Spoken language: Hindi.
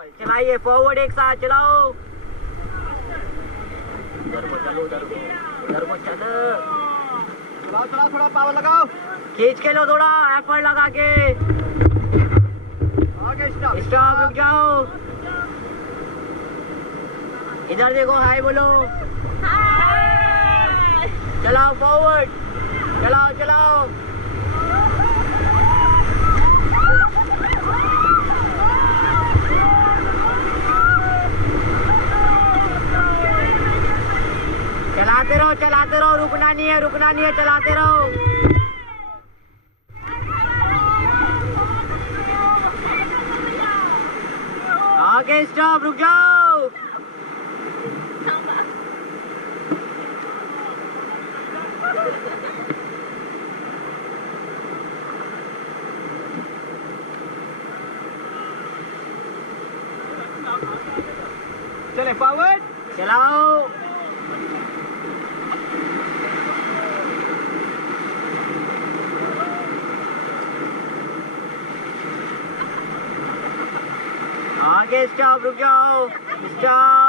चलाइए फॉरवर्ड, एक साथ चलाओ। उधर को चलो, उधर को चलो, चलाओ थोड़ा पावर लगाओ, खींच के लो थोड़ा, एफर्ट लगा के। स्टॉप, रुक जाओ। इधर देखो, हाय बोलो। चलाओ फॉरवर्ड, चलाओ चलाओ। चलाते रहो, रुकना नहीं है, चलाते रहो। आगे स्टॉप, रुक जाओ। चले फॉरवर्ड, चलाओ। आगे स्टॉप, रुक जाओ, स्टॉप।